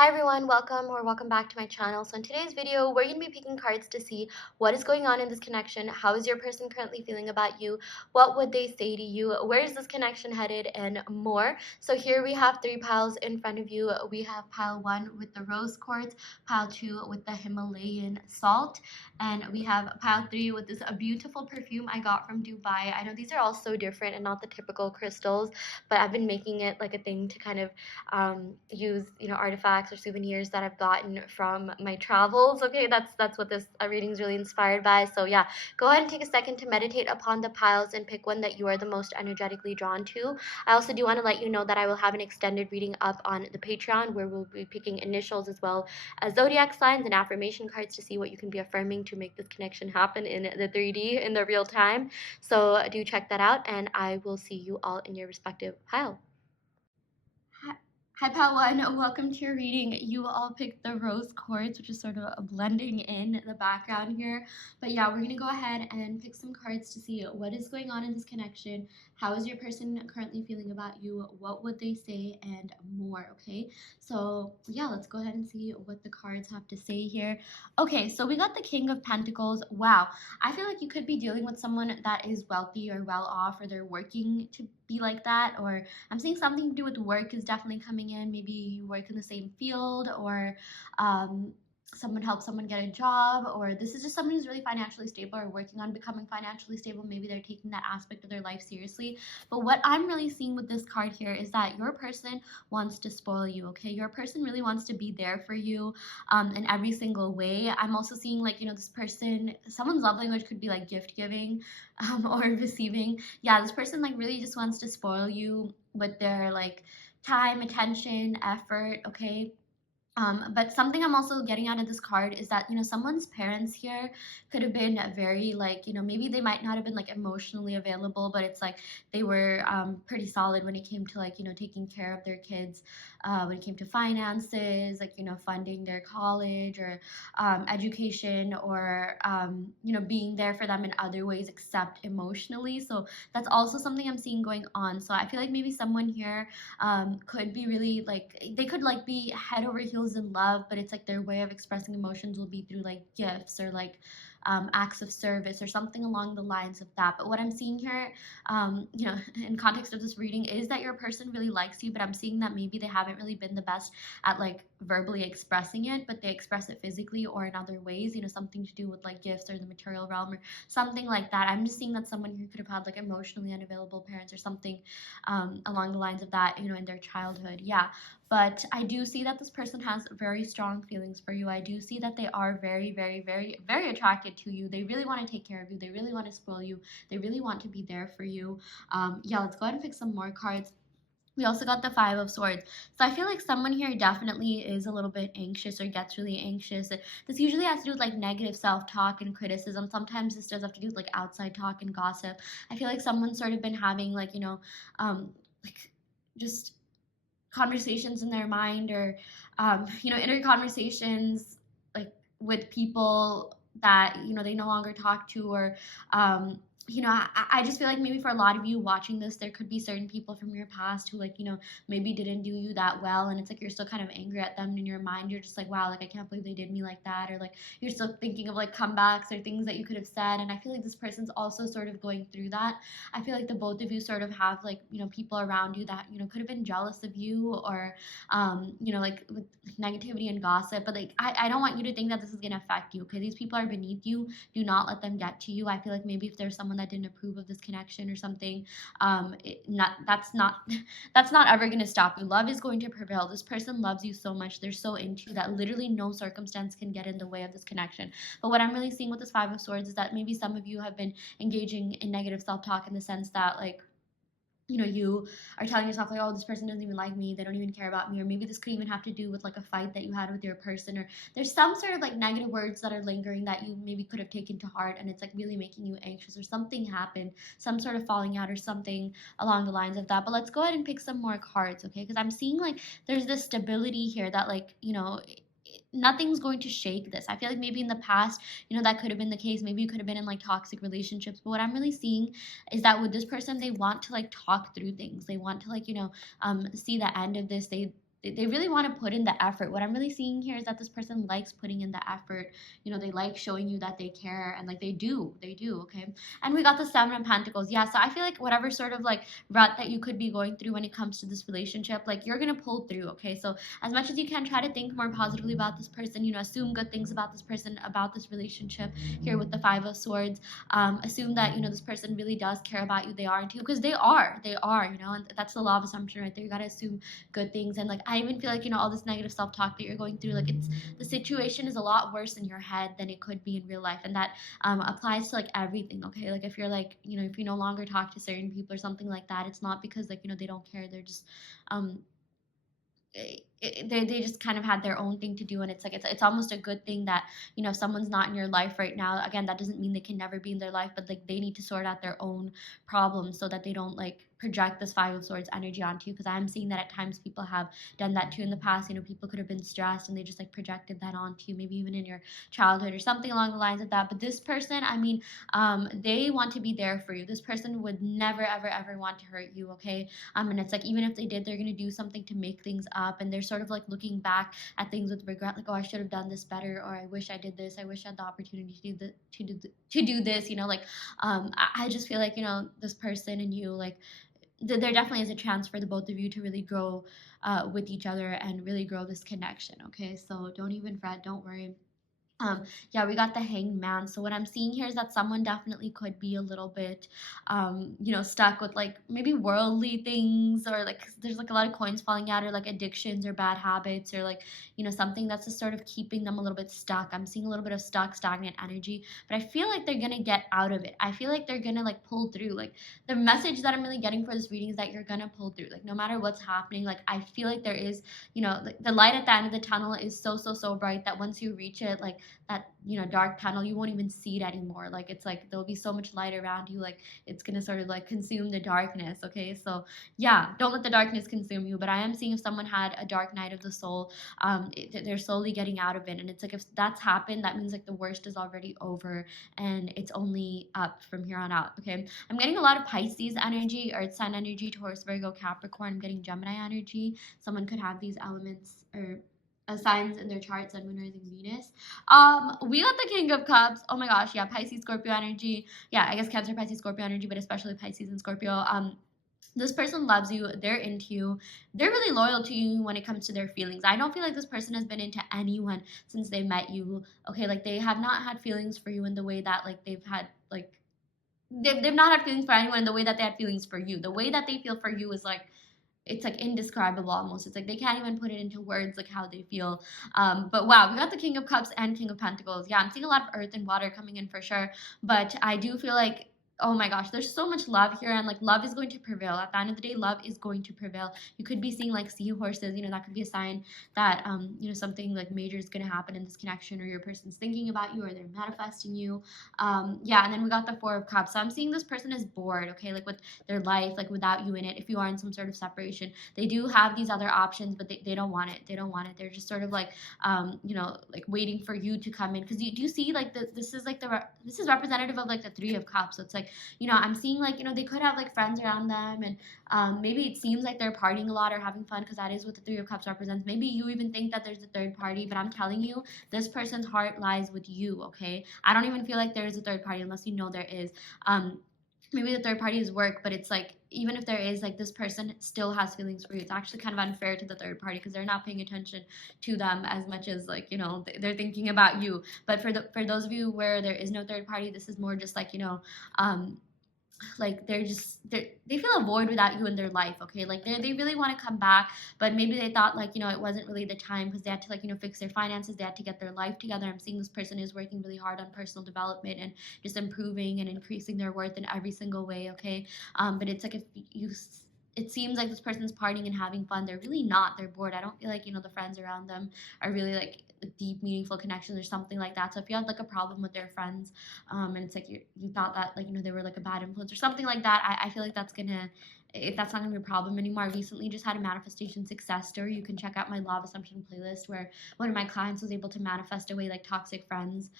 Hi everyone, welcome back to my channel. So in today's video, we're going to be picking cards to see what is going on in this connection. How is your person currently feeling about you? What would they say to you? Where is this connection headed? And more. So here we have three piles in front of you. We have pile 1 with the rose quartz, pile 2 with the Himalayan salt, and we have pile 3 with this beautiful perfume I got from Dubai. I know these are all so different and not the typical crystals, but I've been making it like a thing to kind of use artifacts or souvenirs that I've gotten from my travels. Okay, that's what this reading is really inspired by. So yeah, go ahead and take a second to meditate upon the piles and pick one that you are the most energetically drawn to. I also do want to let you know that I will have an extended reading up on the Patreon where we'll be picking initials as well as zodiac signs and affirmation cards to see what you can be affirming to make this connection happen in the 3D in the real time. So do check that out, and I will see you all in your respective pile. Hi pal one, welcome to your reading. You all picked the rose quartz, which is sort of a blending in the background here. But yeah, we're gonna go ahead and pick some cards to see what is going on in this connection. How is your person currently feeling about you? What would they say, and more, okay? So yeah, let's go ahead and see what the cards have to say here. Okay, so we got the King of Pentacles. Wow, I feel like you could be dealing with someone that is wealthy or well off, or they're working to be like that, or I'm seeing something to do with work is definitely coming in. Maybe you work in the same field, or someone helps someone get a job, or this is just someone who's really financially stable or working on becoming financially stable. Maybe they're taking that aspect of their life seriously. But what I'm really seeing with this card here is that your person wants to spoil you, okay? Your person really wants to be there for you in every single way. I'm also seeing this person, someone's love language could be like gift giving or receiving. Yeah, this person really just wants to spoil you with their time, attention, effort, okay? But something I'm also getting out of this card is that, someone's parents here could have been very maybe they might not have been emotionally available, but it's they were pretty solid when it came to taking care of their kids, when it came to finances, funding their college or education, or, being there for them in other ways except emotionally. So that's also something I'm seeing going on. So I feel like maybe someone here could be really they could be head over heels in love, but it's their way of expressing emotions will be through gifts or acts of service or something along the lines of that. But what I'm seeing here, in context of this reading, is that your person really likes you, but I'm seeing that maybe they haven't really been the best at verbally expressing it, but they express it physically or in other ways, something to do with gifts or the material realm or something like that. I'm just seeing that someone here could have had emotionally unavailable parents or something along the lines of that, in their childhood. Yeah. But I do see that this person has very strong feelings for you. I do see that they are very, very, very, very attracted to you. They really want to take care of you. They really want to spoil you. They really want to be there for you. Yeah, let's go ahead and pick some more cards. We also got the Five of Swords. So I feel like someone here definitely is a little bit anxious or gets really anxious. This usually has to do with negative self-talk and criticism. Sometimes this does have to do with outside talk and gossip. I feel like someone's sort of been having just conversations in their mind, or inner conversations with people that they no longer talk to, or I just feel like maybe for a lot of you watching this, there could be certain people from your past who maybe didn't do you that well, and it's you're still kind of angry at them. In your mind you're just wow, I can't believe they did me like that, or you're still thinking of comebacks or things that you could have said. And I feel like this person's also sort of going through that. I feel like the both of you sort of have people around you that could have been jealous of you, or with negativity and gossip. But I don't want you to think that this is going to affect you, okay? These people are beneath you. Do not let them get to you. I feel like maybe if there's someone that didn't approve of this connection or something, that's not that's not ever going to stop you. Love is going to prevail. This person loves you so much. They're so into you that literally no circumstance can get in the way of this connection. But what I'm really seeing with this Five of Swords is that maybe some of you have been engaging in negative self-talk, in the sense that you are telling yourself oh, this person doesn't even like me, they don't even care about me. Or maybe this could even have to do with a fight that you had with your person, or there's some sort of negative words that are lingering that you maybe could have taken to heart, and it's really making you anxious, or something happened, some sort of falling out or something along the lines of that. But let's go ahead and pick some more cards, okay? Because I'm seeing there's this stability here that nothing's going to shake this. I feel like maybe in the past, that could have been the case. Maybe you could have been in toxic relationships. But what I'm really seeing is that with this person, they want to talk through things. They want to see the end of this. they really want to put in the effort. What I'm really seeing here is that this person likes putting in the effort. You know, they like showing you that they care, and like they do, okay? And we got the Seven of Pentacles. Yeah, so I feel like whatever sort of like rut that you could be going through when it comes to this relationship, like you're gonna pull through, okay? So as much as you can, try to think more positively about this person, you know, assume good things about this person, about this relationship here with the Five of Swords. Assume that, you know, this person really does care about you. They are into you, because they are, you know, and that's the law of assumption right there. You gotta assume good things. And like I even feel like, you know, all this negative self-talk that you're going through, like it's the situation is a lot worse in your head than it could be in real life. And that applies to like everything, okay? Like if you're like, you know, if you no longer talk to certain people or something like that, it's not because like, you know, they don't care. They're just um they just kind of had their own thing to do, and it's like it's almost a good thing that, you know, if someone's not in your life right now, again, that doesn't mean they can never be in their life, but like they need to sort out their own problems so that they don't like project this Five of Swords energy onto you, because I'm seeing that at times people have done that too in the past. You know, people could have been stressed and they just like projected that onto you, maybe even in your childhood or something along the lines of that. But this person, I mean, they want to be there for you. This person would never ever ever want to hurt you, okay? And it's like even if they did, they're gonna do something to make things up, and they're sort of like looking back at things with regret, like, oh, I should have done this better, or I wish I did this, I wish I had the opportunity to do to do this, you know, like I just feel like, you know, this person and you, like there definitely is a chance for the both of you to really grow with each other and really grow this connection, okay? So don't even fret, don't worry. Yeah, we got the Hanged Man. So what I'm seeing here is that someone definitely could be a little bit, you know, stuck with like maybe worldly things, or like there's like a lot of coins falling out, or like addictions or bad habits, or like, you know, something that's just sort of keeping them a little bit stuck. I'm seeing a little bit of stuck, stagnant energy, but I feel like they're gonna get out of it. I feel like they're gonna like pull through. Like the message that I'm really getting for this reading is that you're gonna pull through. Like no matter what's happening, like I feel like there is, you know, the light at the end of the tunnel is so bright that once you reach it, like that, you know, dark tunnel, you won't even see it anymore. Like it's like there'll be so much light around you, like it's gonna sort of like consume the darkness, okay? So yeah, don't let the darkness consume you. But I am seeing if someone had a dark night of the soul, they're slowly getting out of it, and it's like if that's happened, that means like the worst is already over and it's only up from here on out, okay? I'm getting a lot of Pisces energy, earth sign energy, Taurus, Virgo, Capricorn. I'm getting Gemini energy. Someone could have these elements or signs in their charts, Sun, Moon, Rising, Venus. We got the King of Cups. Oh my gosh, yeah, Pisces, Scorpio energy. Yeah, I guess Cancer, Pisces, Scorpio energy, but especially Pisces and Scorpio. This person loves you, they're into you, they're really loyal to you when it comes to their feelings. I don't feel like this person has been into anyone since they met you, okay? Like they have not had feelings for you in the way that like they've had like they've not had feelings for anyone in the way that they had feelings for you. The way that they feel for you is like it's like indescribable almost. It's like they can't even put it into words like how they feel. But wow, we got the King of Cups and King of Pentacles. Yeah, I'm seeing a lot of earth and water coming in for sure. But I do feel like, oh my gosh, there's so much love here, and like love is going to prevail. At the end of the day, love is going to prevail. You could be seeing like seahorses, you know, that could be a sign that you know, something like major is gonna happen in this connection, or your person's thinking about you, or they're manifesting you. Yeah, and then we got the Four of Cups. So I'm seeing this person is bored, okay, like with their life, like without you in it. If you are in some sort of separation, they do have these other options, but they don't want it. They don't want it. They're just sort of like you know, like waiting for you to come in, because you do see like this is like this is representative of like the Three of Cups. So it's like, you know, I'm seeing like, you know, they could have like friends around them, and maybe it seems like they're partying a lot or having fun, because that is what the Three of Cups represents. Maybe you even think that there's a third party, but I'm telling you, this person's heart lies with you, okay? I don't even feel like there is a third party unless you know there is. Maybe the third party is work, but it's like even if there is, like this person still has feelings for you. It's actually kind of unfair to the third party, because they're not paying attention to them as much as like, you know, they're thinking about you. But for those of you where there is no third party, this is more just like, you know, like they feel a void without you in their life, okay? Like they really want to come back, but maybe they thought like, you know, it wasn't really the time, because they had to like, you know, fix their finances, they had to get their life together. I'm seeing this person is working really hard on personal development and just improving and increasing their worth in every single way, okay? But it's like if you it seems like this person's partying and having fun, they're really not. They're bored. I don't feel like, you know, the friends around them are really like deep, meaningful connections or something like that. So if you have like a problem with their friends, and it's like you thought that like, you know, they were like a bad influence or something like that, I feel like that's gonna if that's not gonna be a problem anymore. I recently just had a manifestation success story. You can check out my law of assumption playlist where one of my clients was able to manifest away like toxic friends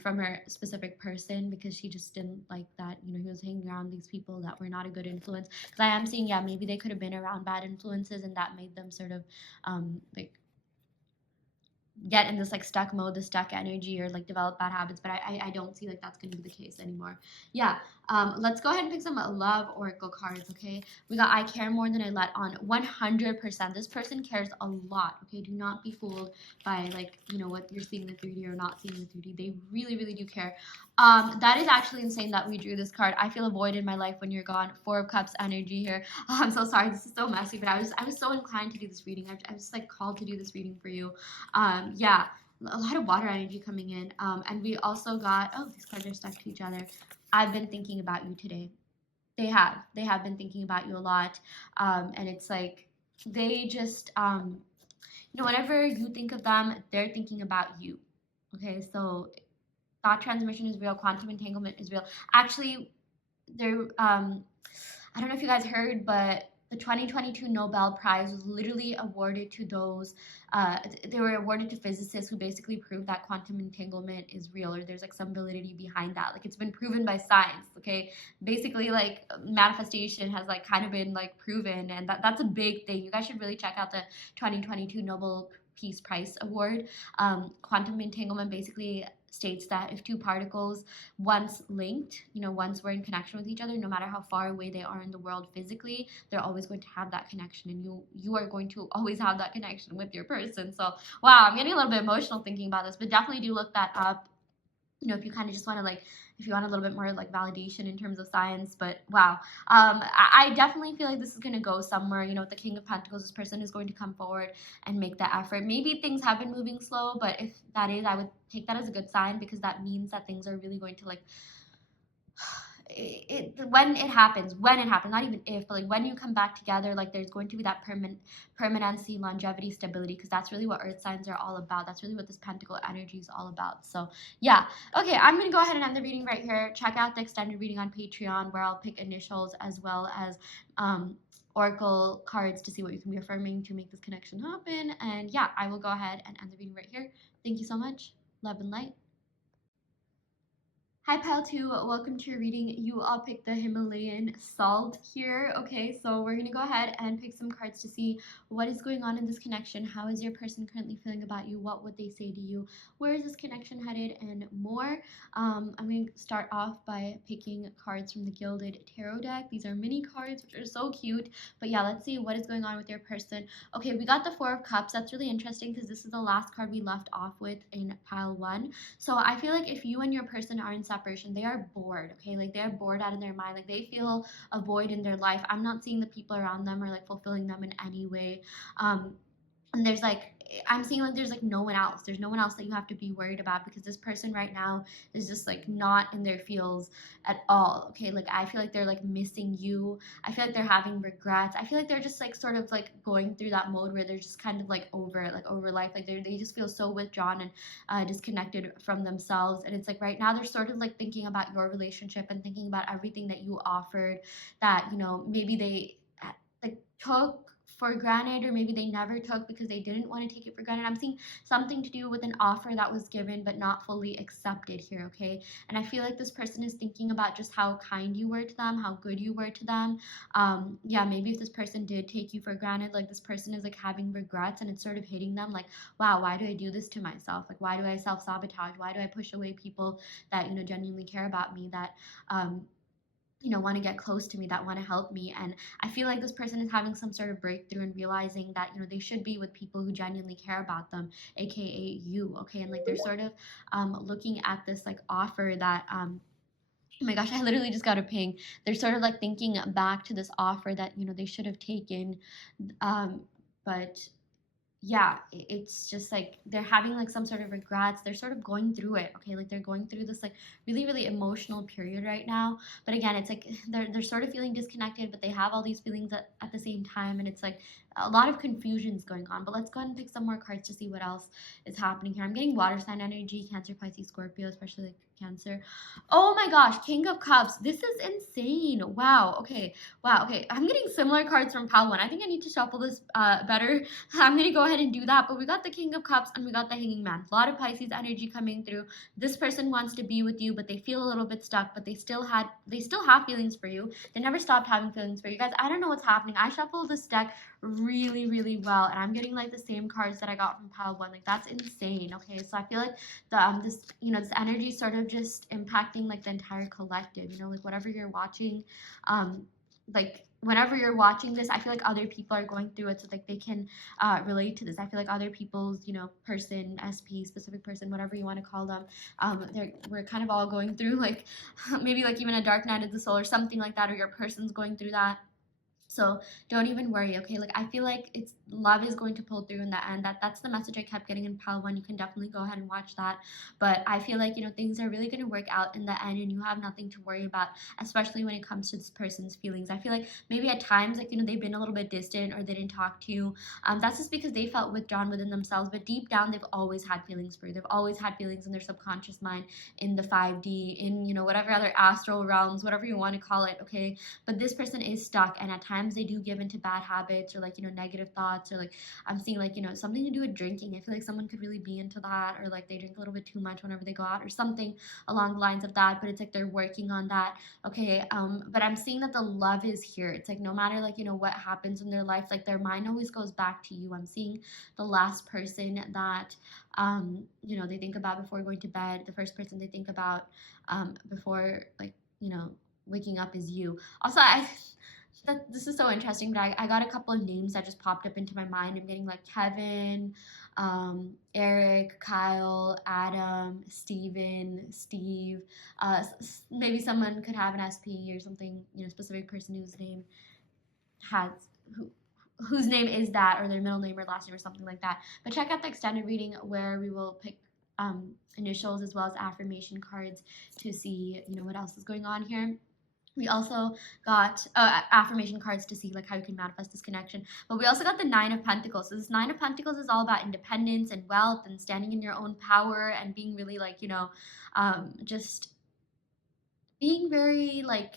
from her specific person because she just didn't like that, you know, he was hanging around these people that were not a good influence. Because I am seeing, yeah, maybe they could have been around bad influences and that made them sort of like get in this like stuck mode, the stuck energy, or like develop bad habits. But I don't see like that's going to be the case anymore. Yeah. Let's go ahead and pick some love oracle cards. Okay, we got I care more than I let on. 100%, this person cares a lot. Okay, do not be fooled by like, you know, what you're seeing in the 3D or not seeing in the 3D. They really do care. That is actually insane that we drew this card. I feel a void in my life when you're gone. 4 of Cups energy here. I'm so sorry, this is so messy, but I was so inclined to do this reading. I was like called to do this reading for you. Yeah, a lot of water energy coming in. And we also got, oh, these cards are stuck to each other. I've been thinking about you today. They have been thinking about you a lot. And it's like, they just, you know, whenever you think of them, they're thinking about you. Okay, so thought transmission is real, quantum entanglement is real. Actually, there, I don't know if you guys heard, but the 2022 Nobel Prize was literally awarded to those, they were awarded to physicists who basically proved that quantum entanglement is real, or there's like some validity behind that. Like it's been proven by science, okay? Basically like manifestation has like kind of been like proven, and that's a big thing. You guys should really check out the 2022 Nobel Peace Prize Award. Quantum entanglement basically states that if two particles once linked, you know, once we're in connection with each other, no matter how far away they are in the world physically, they're always going to have that connection, and you are going to always have that connection with your person. So wow, I'm getting a little bit emotional thinking about this, but definitely do look that up, you know, if you kind of just want to like, if you want a little bit more like validation in terms of science. But wow, I definitely feel like this is going to go somewhere. You know, with the King of Pentacles, this person is going to come forward and make the effort. Maybe things have been moving slow, but if that is, I would take that as a good sign, because that means that things are really going to like, when it happens, not even if, but like when you come back together, like there's going to be that permanency, longevity, stability, because that's really what earth signs are all about. That's really what this pentacle energy is all about. So yeah, okay, I'm gonna go ahead and end the reading right here. Check out the extended reading on Patreon, where I'll pick initials as well as oracle cards to see what you can be affirming to make this connection happen. And yeah, I will go ahead and end the reading right here. Thank you so much. Love and light. Hi Pile 2, welcome to your reading. You all picked the Himalayan salt here. Okay, so we're going to go ahead and pick some cards to see what is going on in this connection. How is your person currently feeling about you? What would they say to you? Where is this connection headed? And more. I'm going to start off by picking cards from the Gilded Tarot deck. These are mini cards, which are so cute. But yeah, let's see what is going on with your person. Okay, we got the Four of Cups. That's really interesting because this is the last card we left off with in Pile 1. So I feel like if you and your person are in separation, they are bored, okay? Like they're bored out of their mind. Like they feel a void in their life. I'm not seeing the people around them or like fulfilling them in any way. And there's like, I'm seeing like there's like no one else. There's no one else that you have to be worried about, because this person right now is just like not in their feels at all. Okay, like I feel like they're like missing you. I feel like they're having regrets. I feel like they're just like sort of like going through that mode where they're just kind of like over life. Like they just feel so withdrawn and disconnected from themselves. And it's like right now they're sort of like thinking about your relationship and thinking about everything that you offered, that, you know, maybe they like took for granted, or maybe they never took because they didn't want to take it for granted. I'm seeing something to do with an offer that was given but not fully accepted here, okay? And I feel like this person is thinking about just how kind you were to them, how good you were to them. Yeah, maybe if this person did take you for granted, like this person is like having regrets, and it's sort of hitting them like, wow, why do I do this to myself? Like, why do I self-sabotage? Why do I push away people that, you know, genuinely care about me, that you know, want to get close to me, that want to help me. And I feel like this person is having some sort of breakthrough and realizing that, you know, they should be with people who genuinely care about them, aka you, okay? And like they're sort of looking at this like offer that oh my gosh, I literally just got a ping. They're sort of like thinking back to this offer that, you know, they should have taken, but yeah, it's just like they're having like some sort of regrets. They're sort of going through it, okay? Like they're going through this like really emotional period right now. But again, it's like they're sort of feeling disconnected, but they have all these feelings at the same time. And it's like a lot of confusions going on. But let's go ahead and pick some more cards to see what else is happening here. I'm getting water sign energy, Cancer, Pisces, Scorpio, especially like Cancer. Oh my gosh, King of Cups. This is insane. Wow. Okay. Wow. Okay. I'm getting similar cards from pile one. I think I need to shuffle this better. I'm going to go ahead and do that. But we got the King of Cups and we got the Hanging Man. A lot of Pisces energy coming through. This person wants to be with you, but they feel a little bit stuck, but they still have feelings for you. They never stopped having feelings for you guys. I don't know what's happening. I shuffled this deck really, really well, and I'm getting like the same cards that I got from pile one. Like, that's insane. Okay, so I feel like this this energy is sort of just impacting like the entire collective, like whatever you're watching, like whenever you're watching this, I feel like other people are going through it, so like they can relate to this. I feel like other people's person, SP, specific person, whatever you want to call them, we're kind of all going through like maybe like even a dark night of the soul or something like that, or your person's going through that. So don't even worry, okay? Like, I feel like love is going to pull through in the end. That's the message I kept getting in pile one. You can definitely go ahead and watch that. But I feel like, things are really going to work out in the end, and you have nothing to worry about, especially when it comes to this person's feelings. I feel like maybe at times, like, they've been a little bit distant or they didn't talk to you. That's just because they felt withdrawn within themselves. But deep down, they've always had feelings for you. They've always had feelings in their subconscious mind, in the 5D, in, whatever other astral realms, whatever you want to call it, okay? But this person is stuck, and at times they do give into bad habits or like negative thoughts, or like I'm seeing like something to do with drinking. I feel like someone could really be into that, or like they drink a little bit too much whenever they go out or something along the lines of that. But it's like they're working on that, okay? But I'm seeing that the love is here. It's like no matter like what happens in their life, like their mind always goes back to you. I'm seeing the last person that they think about before going to bed. The first person they think about before like waking up is you. Also, this is so interesting, but I got a couple of names that just popped up into my mind. I'm getting like Kevin, Eric, Kyle, Adam, Steven, Steve. Maybe someone could have an SP or something, specific person whose name has whose name is that, or their middle name or last name or something like that. But check out the extended reading where we will pick initials as well as affirmation cards to see what else is going on here. We also got affirmation cards to see like how you can manifest this connection. But we also got the 9 of Pentacles. So this 9 of Pentacles is all about independence and wealth and standing in your own power and being really like, just being very like,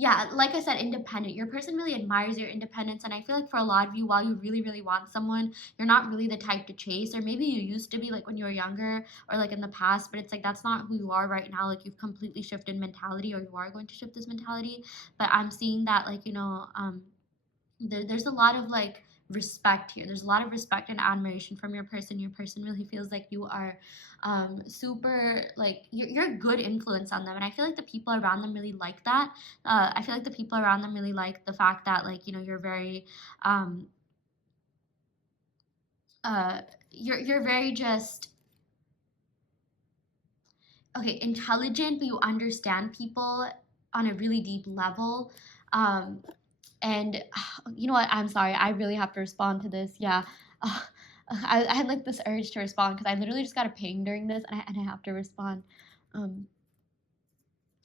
yeah, like I said, independent. Your person really admires your independence. And I feel like for a lot of you, while you really, really want someone, you're not really the type to chase. Or maybe you used to be like when you were younger or like in the past, but it's like that's not who you are right now. Like you've completely shifted mentality, or you are going to shift this mentality. But I'm seeing that like, there's a lot of like respect here. There's a lot of respect and admiration from your person. Your person really feels like you are super like you're a good influence on them, and I feel like the people around them really like that. I feel like the people around them really like the fact that like you're very you're very just intelligent, but you understand people on a really deep level. And you know what? I'm sorry. I really have to respond to this. Yeah. I had like this urge to respond because I literally just got a ping during this, and I have to respond.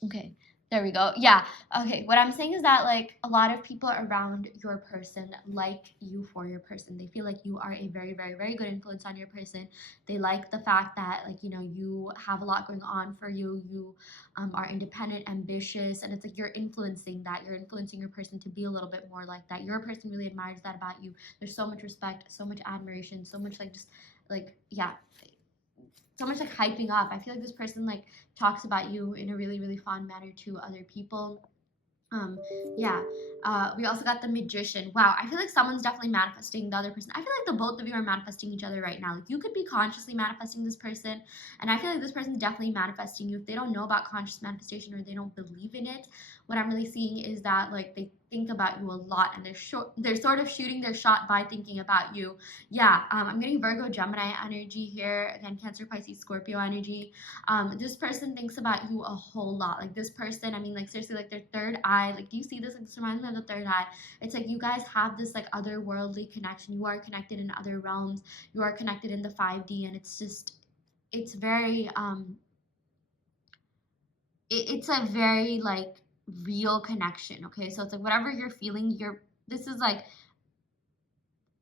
Okay. There we go. Yeah. Okay. What I'm saying is that like a lot of people around your person like you for your person. They feel like you are a very, very, very good influence on your person. They like the fact that like, you have a lot going on for you. You are independent, ambitious, and it's like you're influencing that. You're influencing your person to be a little bit more like that. Your person really admires that about you. There's so much respect, so much admiration, so much like just like, yeah, so much like hyping up. I feel like this person like talks about you in a really, really fond manner to other people. Yeah. We also got the Magician. Wow, I feel like someone's definitely manifesting the other person. I feel like the both of you are manifesting each other right now. Like you could be consciously manifesting this person, and I feel like this person's definitely manifesting you. If they don't know about conscious manifestation or they don't believe in it, what I'm really seeing is that like they think about you a lot, and they're sort of shooting their shot by thinking about you. Yeah. I'm getting Virgo, Gemini energy here. Again, Cancer, Pisces, Scorpio energy. This person thinks about you a whole lot. Like this person, I mean, like seriously, like their third eye. Like, do you see this? Like, this reminds me of the third eye. It's like you guys have this like otherworldly connection. You are connected in other realms. You are connected in the 5D, and it's just, it's very, it's a very like real connection. Okay, so it's like whatever you're feeling, this is like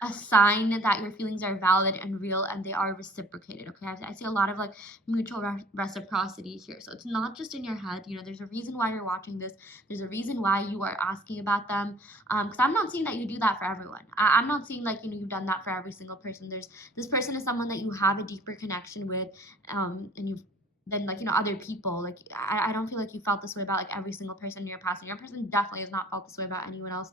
a sign that your feelings are valid and real and they are reciprocated. Okay, I see a lot of like mutual reciprocity here. So it's not just in your head. You know, there's a reason why you're watching this. There's a reason why you are asking about them. Because I'm not seeing that you do that for everyone. I'm not seeing like, you know, you've done that for every single person. There's this person is someone that you have a deeper connection with, and you've than like, you know, other people. Like I don't feel like you felt this way about like every single person in your past, and your person definitely has not felt this way about anyone else,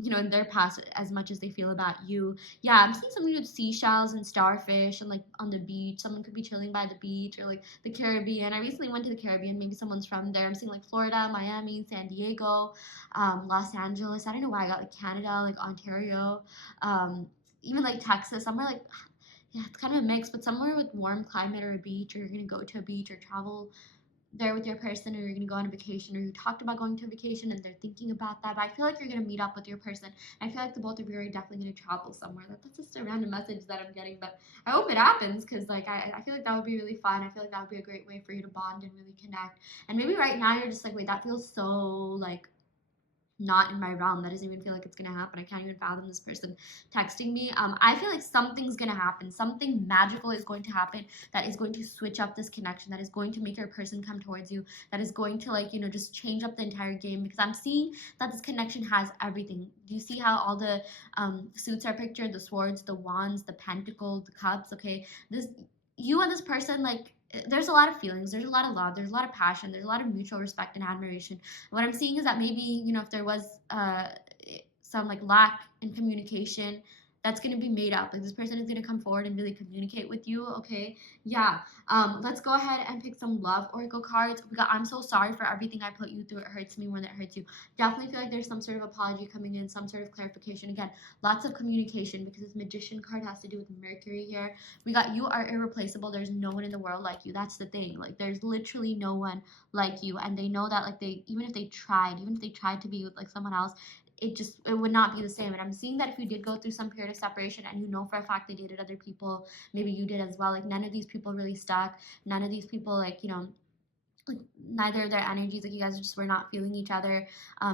you know, in their past as much as they feel about you. Yeah, I'm seeing something with seashells and starfish and like on the beach. Someone could be chilling by the beach or like the Caribbean. I recently went to the Caribbean. Maybe someone's from there. I'm seeing like Florida, Miami, San Diego, Los Angeles. I don't know why I got like Canada, like Ontario, even like Texas. Somewhere like, yeah, it's kind of a mix, but somewhere with warm climate or a beach, or you're gonna go to a beach or travel there with your person, or you're gonna go on a vacation, or you talked about going to a vacation and they're thinking about that. But I feel like you're gonna meet up with your person. I feel like the both of you are definitely gonna travel somewhere. That's just a random message that I'm getting, but I hope it happens because like I feel like that would be really fun. I feel like that would be a great way for you to bond and really connect. And maybe right now you're just like, wait, that feels so like not in my realm. That doesn't even feel like it's gonna happen. I can't even fathom this person texting me. I feel like something's gonna happen. Something magical is going to happen that is going to switch up this connection, that is going to make your person come towards you, that is going to like, you know, just change up the entire game, because I'm seeing that this connection has everything. Do you see how all the suits are pictured? The swords, the wands, the pentacles, the cups. Okay, this, you and this person, like, there's a lot of feelings, there's a lot of love, there's a lot of passion, there's a lot of mutual respect and admiration. What I'm seeing is that maybe, you know, if there was some like lack in communication, that's going to be made up. Like this person is going to come forward and really communicate with you. Okay, yeah. Let's go ahead and pick some love oracle cards. We got I'm so sorry for everything I put you through. It hurts me more than it hurts you. Definitely feel like there's some sort of apology coming in, some sort of clarification. Again, lots of communication, because this magician card has to do with Mercury here. We got you are irreplaceable. There's no one in the world like you. That's the thing. Like there's literally no one like you, and they know that. Like they, even if they tried to be with like someone else, it would not be the same. And I'm seeing that if you did go through some period of separation and you know for a fact they dated other people, maybe you did as well, like none of these people really stuck. None of these people, like, you know, like neither of their energies, like you guys just were not feeling each other,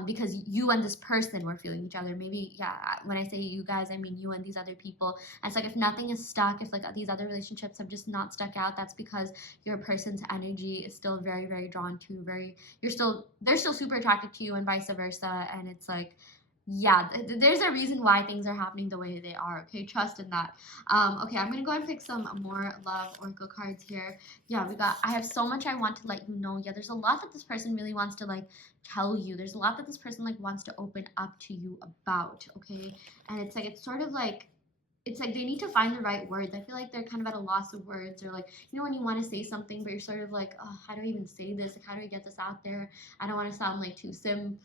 because you and this person were feeling each other. Maybe, yeah, when I say you guys, I mean you and these other people. And it's like if nothing is stuck, if like these other relationships have just not stuck out, that's because your person's energy is still very, very drawn to, very, they're still super attracted to you, and vice versa. And it's like, yeah, there's a reason why things are happening the way they are. Okay, trust in that. Okay, I'm gonna go and pick some more love oracle cards here. Yeah, we got, I have so much I want to let you know. Yeah, there's a lot that this person really wants to like tell you. There's a lot that this person like wants to open up to you about. Okay, and it's like, it's sort of like, it's like they need to find the right words. I feel like they're kind of at a loss of words, or like, you know, when you want to say something but you're sort of like, oh, how do I even say this? Like, how do I get this out there? I don't want to sound like too simp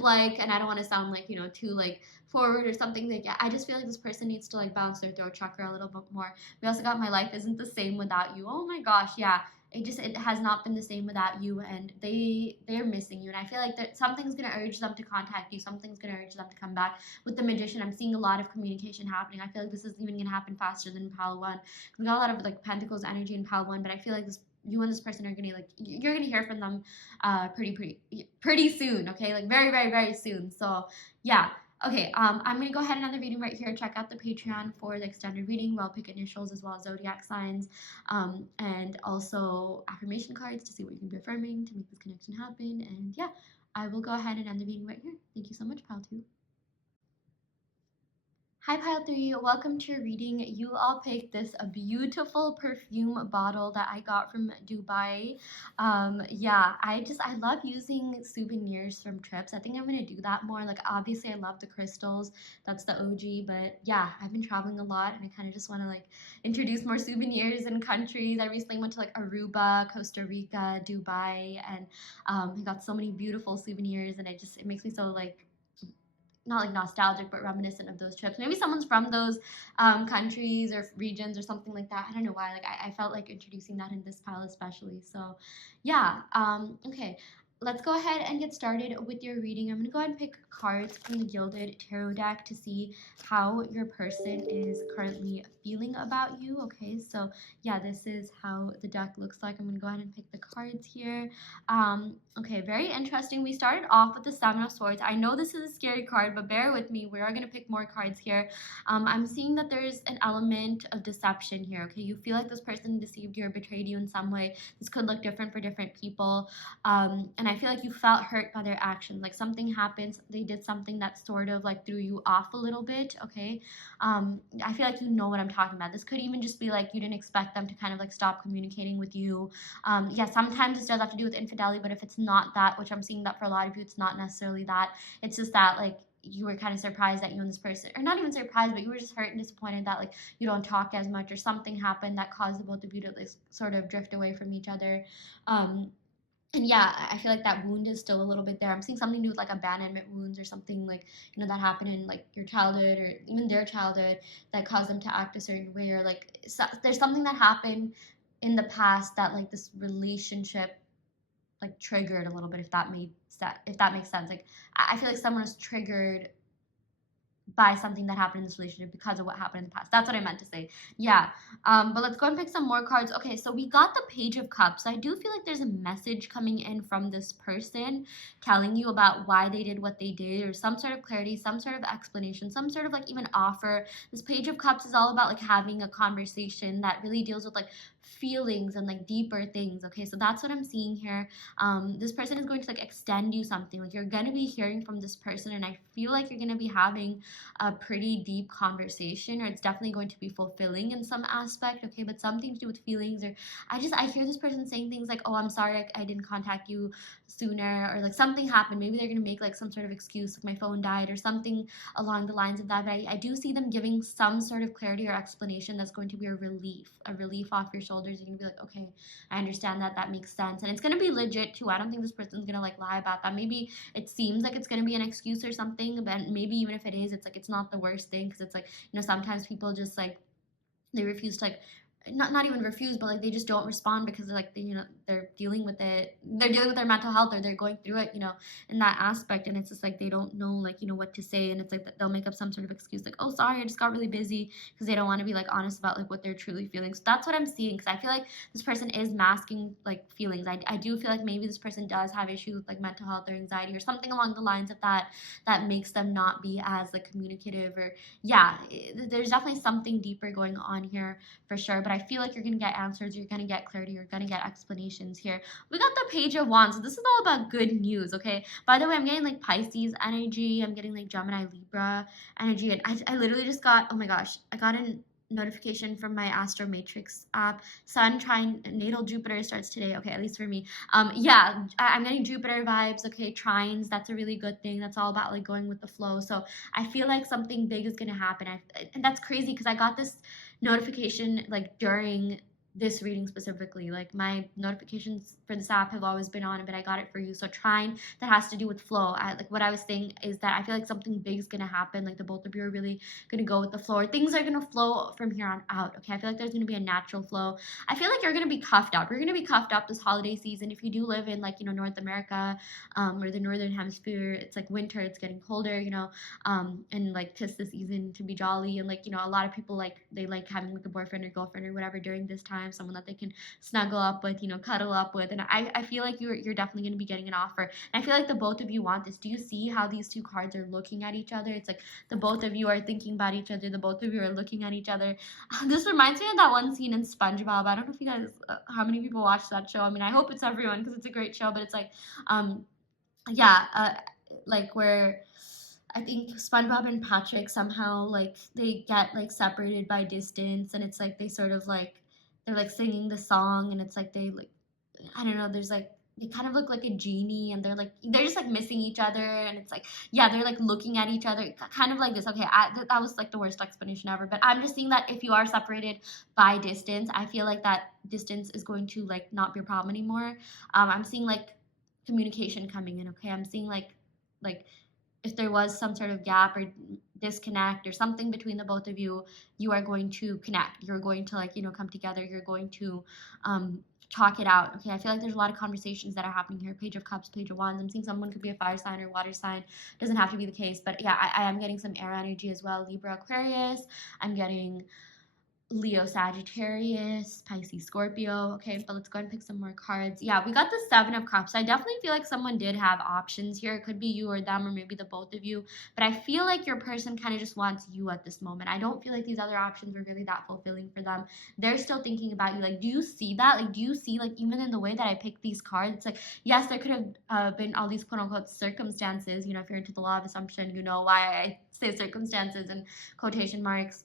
like, and I don't want to sound like, you know, too like forward or something. Like, yeah, I just feel like this person needs to like bounce their throat chakra a little bit more. We also got my life isn't the same without you. Oh my gosh, yeah, it has not been the same without you, and they're missing you. And I feel like that something's gonna urge them to contact you, something's gonna urge them to come back. With the magician, I'm seeing a lot of communication happening. I feel like this is even gonna happen faster than pile one. We got a lot of like pentacles energy in pile one, but I feel like this, you and this person are gonna like, you're gonna hear from them pretty soon. Okay, like very, very, very soon. So yeah. Okay, I'm going to go ahead and end the reading right here. Check out the Patreon for the extended reading where I'll pick initials as well as zodiac signs, and also affirmation cards to see what you can be affirming to make this connection happen. And yeah, I will go ahead and end the reading right here. Thank you so much, Pal 2. Hi Pile 3, welcome to your reading. You all picked this a beautiful perfume bottle that I got from Dubai. Yeah, I love using souvenirs from trips. I think I'm gonna do that more. Like obviously I love the crystals, that's the OG, but yeah, I've been traveling a lot and I kind of just want to like introduce more souvenirs in countries. I recently went to like Aruba, Costa Rica, Dubai, and I got so many beautiful souvenirs, and it makes me so like, not like nostalgic, but reminiscent of those trips. Maybe someone's from those countries or regions or something like that. I don't know why. Like I felt like introducing that in this pile especially. So yeah. Okay. Let's go ahead and get started with your reading. I'm going to go ahead and pick cards from the Gilded Tarot deck to see how your person is currently feeling about you, okay? So yeah, this is how the deck looks like. I'm gonna go ahead and pick the cards here. Okay, very interesting. We started off with the Seven of Swords. I know this is a scary card, but bear with me. We are gonna pick more cards here. I'm seeing that there's an element of deception here, okay? You feel like this person deceived you or betrayed you in some way. This could look different for different people. And I feel like you felt hurt by their actions. Like something happens, they did something that sort of like threw you off a little bit, okay? I feel like you know what I'm talking about. This could even just be like you didn't expect them to kind of like stop communicating with you. Yeah, sometimes this does have to do with infidelity, but if it's not that, which I'm seeing that for a lot of you, it's not necessarily that. It's just that like you were kind of surprised that you and this person, or not even surprised, but you were just hurt and disappointed that like you don't talk as much, or something happened that caused the both of you to like sort of drift away from each other. And yeah, I feel like that wound is still a little bit there. I'm seeing something to do with like abandonment wounds or something like, you know, that happened in like your childhood or even their childhood that caused them to act a certain way, or like there's something that happened in the past that like this relationship like triggered a little bit, if that made sense, if that makes sense. Like I feel like someone is triggered by something that happened in this relationship because of what happened in the past. That's what I meant to say. Yeah. But let's go and pick some more cards. Okay, so we got the Page of Cups. I do feel like there's a message coming in from this person telling you about why they did what they did, or some sort of clarity, some sort of explanation, some sort of like even offer. This Page of Cups is all about like having a conversation that really deals with like feelings and like deeper things. Okay, so that's what I'm seeing here. This person is going to like extend you something. Like you're gonna be hearing from this person, and I feel like you're gonna be having a pretty deep conversation, or it's definitely going to be fulfilling in some aspect, okay? But something to do with feelings, or I hear this person saying things like, oh, I'm sorry I didn't contact you sooner, or like something happened. Maybe they're gonna make like some sort of excuse, like my phone died or something along the lines of that. But I do see them giving some sort of clarity or explanation that's going to be a relief off your shoulders. You're gonna be like, okay, I understand that, that makes sense. And it's gonna be legit too. I don't think this person's gonna like lie about that. Maybe it seems like it's gonna be an excuse or something, but maybe even if it is, it's like it's not the worst thing, because it's like, you know, sometimes people just like they refuse to like not even refuse, but like they just don't respond because they're like you know they're dealing with it, they're dealing with their mental health, or they're going through it, you know, in that aspect. And it's just like they don't know like, you know, what to say, and it's like they'll make up some sort of excuse like, oh sorry, I just got really busy, because they don't want to be like honest about like what they're truly feeling. So that's what I'm seeing, because I feel like this person is masking like feelings. I do feel like maybe this person does have issues with like mental health or anxiety or something along the lines of that, that makes them not be as like communicative, or yeah, there's definitely something deeper going on here for sure. But I feel like you're gonna get answers, you're gonna get clarity, you're gonna get explanations here. We got the Page of Wands, so this is all about good news, okay? By the way, I'm getting like Pisces energy, I'm getting like Gemini, Libra energy, and I literally just got, oh my gosh, I got an notification from my Astro Matrix app. Sun trine natal Jupiter starts today. Okay, at least for me. Yeah, I'm getting Jupiter vibes. Okay, trines. That's a really good thing. That's all about like going with the flow. So I feel like something big is gonna happen. And that's crazy because I got this notification like during this reading specifically. Like my notifications for this app have always been on, but I got it for you. So trine, that has to do with flow. Like what I was saying is that I feel like something big is gonna happen. Like the both of you are really gonna go with the flow, or things are gonna flow from here on out. Okay, I feel like there's gonna be a natural flow. I feel like you're gonna be cuffed up. You're gonna be cuffed up this holiday season. If you do live in like, you know, North America, or the northern hemisphere, it's like winter, it's getting colder, you know, and like 'tis the season to be jolly. And like, you know, a lot of people like they like having like a boyfriend or girlfriend or whatever during this time, someone that they can snuggle up with, you know, cuddle up with. And I feel like you're definitely going to be getting an offer. And I feel like the both of you want this. Do you see how these two cards are looking at each other? It's like the both of you are thinking about each other, the both of you are looking at each other. This reminds me of that one scene in SpongeBob. I don't know if you guys how many people watch that show. I mean, I hope it's everyone because it's a great show, but it's like yeah, like where I think SpongeBob and Patrick somehow like they get like separated by distance, and it's like they sort of like they're like singing the song, and it's like they like I don't know, there's like they kind of look like a genie, and they're just like missing each other, and it's like yeah, they're like looking at each other kind of like this. Okay, that was like the worst explanation ever, but I'm just seeing that if you are separated by distance, I feel like that distance is going to like not be a problem anymore. I'm seeing like communication coming in. Okay, I'm seeing like if there was some sort of gap or disconnect or something between the both of you, you are going to connect. You're going to like, you know, come together. You're going to talk it out. Okay, I feel like there's a lot of conversations that are happening here. Page of Cups, Page of Wands. I'm seeing someone could be a fire sign or water sign. Doesn't have to be the case, but yeah, I am getting some air energy as well. Libra, Aquarius. I'm getting Leo, Sagittarius, Pisces, Scorpio. Okay, but let's go ahead and pick some more cards. Yeah, we got the Seven of Cups. I definitely feel like someone did have options here. It could be you or them, or maybe the both of you. But I feel like your person kind of just wants you at this moment. I don't feel like these other options were really that fulfilling for them. They're still thinking about you. Like, do you see that? Like, do you see, like, even in the way that I picked these cards, it's like, yes, there could have been all these quote unquote circumstances. You know, if you're into the law of assumption, you know why I say circumstances in quotation marks.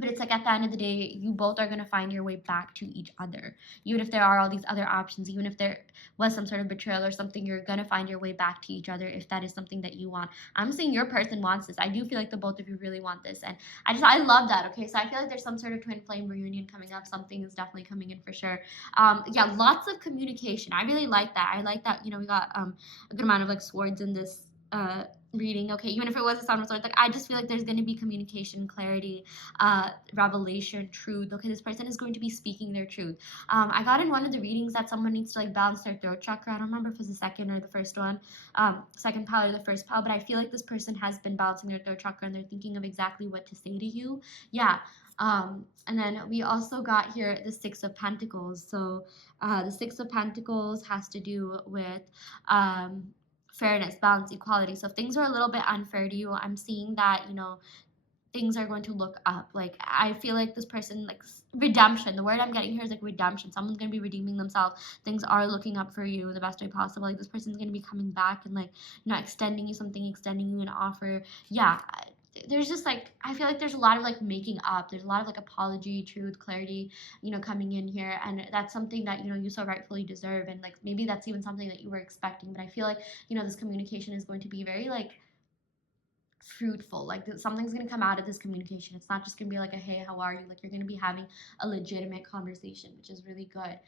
But it's like at the end of the day, you both are going to find your way back to each other. Even if there are all these other options, even if there was some sort of betrayal or something, you're going to find your way back to each other if that is something that you want. I'm saying your person wants this. I do feel like the both of you really want this. And I love that. Okay. So I feel like there's some sort of twin flame reunion coming up. Something is definitely coming in for sure. Yeah, lots of communication. I really like that. I like that, you know, we got a good amount of like swords in this reading. Okay, even if it was a Sun of Swords, like I just feel like there's going to be communication, clarity, revelation, truth. Okay, this person is going to be speaking their truth. I got in one of the readings that someone needs to like balance their throat chakra. I don't remember if it was the second or the first one, second pile or the first pile, but I feel like this person has been balancing their throat chakra and they're thinking of exactly what to say to you. Yeah. And then we also got here the Six of Pentacles. So the Six of Pentacles has to do with fairness, balance, equality. So if things are a little bit unfair to you, I'm seeing that, you know, things are going to look up. Like I feel like this person, like redemption, the word I'm getting here is like redemption. Someone's going to be redeeming themselves. Things are looking up for you the best way possible. Like this person's going to be coming back and like, you know, extending you something, extending you an offer. Yeah, there's just like, I feel like there's a lot of like making up. There's a lot of like apology, truth, clarity, you know, coming in here. And that's something that, you know, you so rightfully deserve. And like maybe that's even something that you were expecting. But I feel like, you know, this communication is going to be very like fruitful. Like something's going to come out of this communication. It's not just going to be like a hey, how are you? Like you're going to be having a legitimate conversation, which is really good.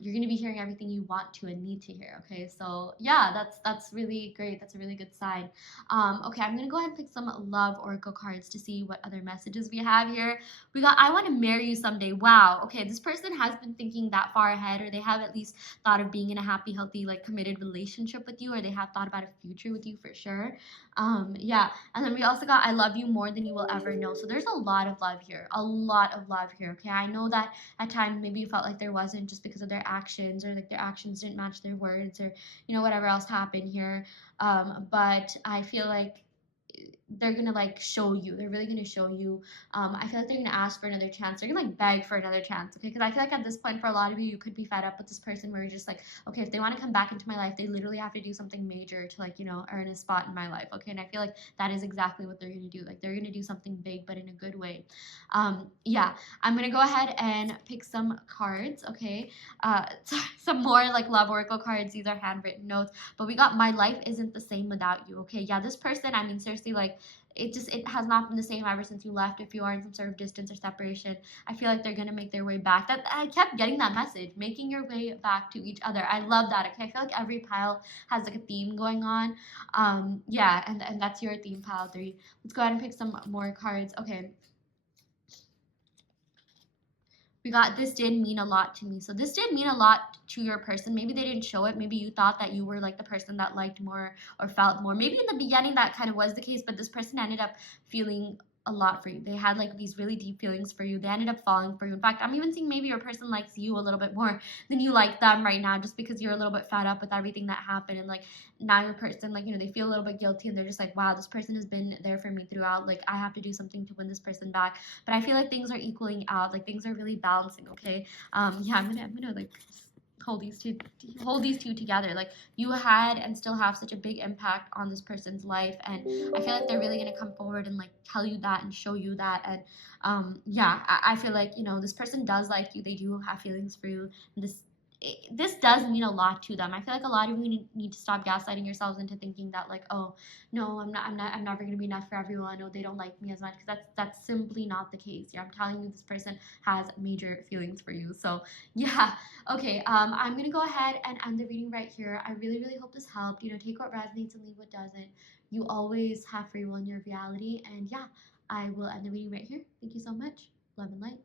You're going to be hearing everything you want to and need to hear. Okay, so yeah, that's really great. That's a really good sign. Okay, I'm going to go ahead and pick some love oracle cards to see what other messages we have here. We got I want to marry you someday. Wow. Okay, this person has been thinking that far ahead, or they have at least thought of being in a happy, healthy, like committed relationship with you, or they have thought about a future with you for sure. Yeah, and then we also got I love you more than you will ever know. So there's a lot of love here, a lot of love here. Okay, I know that at times maybe you felt like there wasn't just because of their actions, or like their actions didn't match their words, or you know whatever else happened here. But I feel like they're gonna like show you. They're really gonna show you. I feel like they're gonna ask for another chance. They're gonna like beg for another chance. Okay, because I feel like at this point for a lot of you, you could be fed up with this person where you're just like, okay, if they want to come back into my life, they literally have to do something major to like, you know, earn a spot in my life. Okay, and I feel like that is exactly what they're gonna do. Like they're gonna do something big, but in a good way. Yeah, I'm gonna go ahead and pick some cards. Okay, some more like love oracle cards. These are handwritten notes, but we got my life isn't the same without you. Okay, yeah, this person, I mean, seriously, like it has not been the same ever since you left. If you are in some sort of distance or separation, I feel like they're gonna make their way back. That I kept getting that message, making your way back to each other. I love that. Okay, I feel like every pile has like a theme going on. Yeah, and that's your theme, pile 3. Let's go ahead and pick some more cards. Okay, we got this did mean a lot to me. So this did mean a lot to your person. Maybe they didn't show it. Maybe you thought that you were like the person that liked more or felt more. Maybe in the beginning that kind of was the case, but this person ended up feeling a lot for you. They had like these really deep feelings for you. They ended up falling for you. In fact, I'm even seeing maybe your person likes you a little bit more than you like them right now, just because you're a little bit fed up with everything that happened. And like now your person, like, you know, they feel a little bit guilty and they're just like, wow, this person has been there for me throughout. Like I have to do something to win this person back. But I feel like things are equaling out. Like things are really balancing. Okay. Yeah, I'm gonna like hold these two together. Like you had and still have such a big impact on this person's life, and I feel like they're really gonna come forward and like tell you that and show you that. And yeah, I feel like, you know, this person does like you. They do have feelings for you. This does mean a lot to them. I feel like a lot of you need to stop gaslighting yourselves into thinking that like, oh no, I'm never gonna be enough for everyone. No, they don't like me as much, because that's simply not the case. Yeah, I'm telling you, this person has major feelings for you. So yeah, okay. I'm gonna go ahead and end the reading right here. I really hope this helped. You know, take what resonates and leave what doesn't. You always have free will in your reality, and yeah, I will end the reading right here. Thank you so much. Love and light.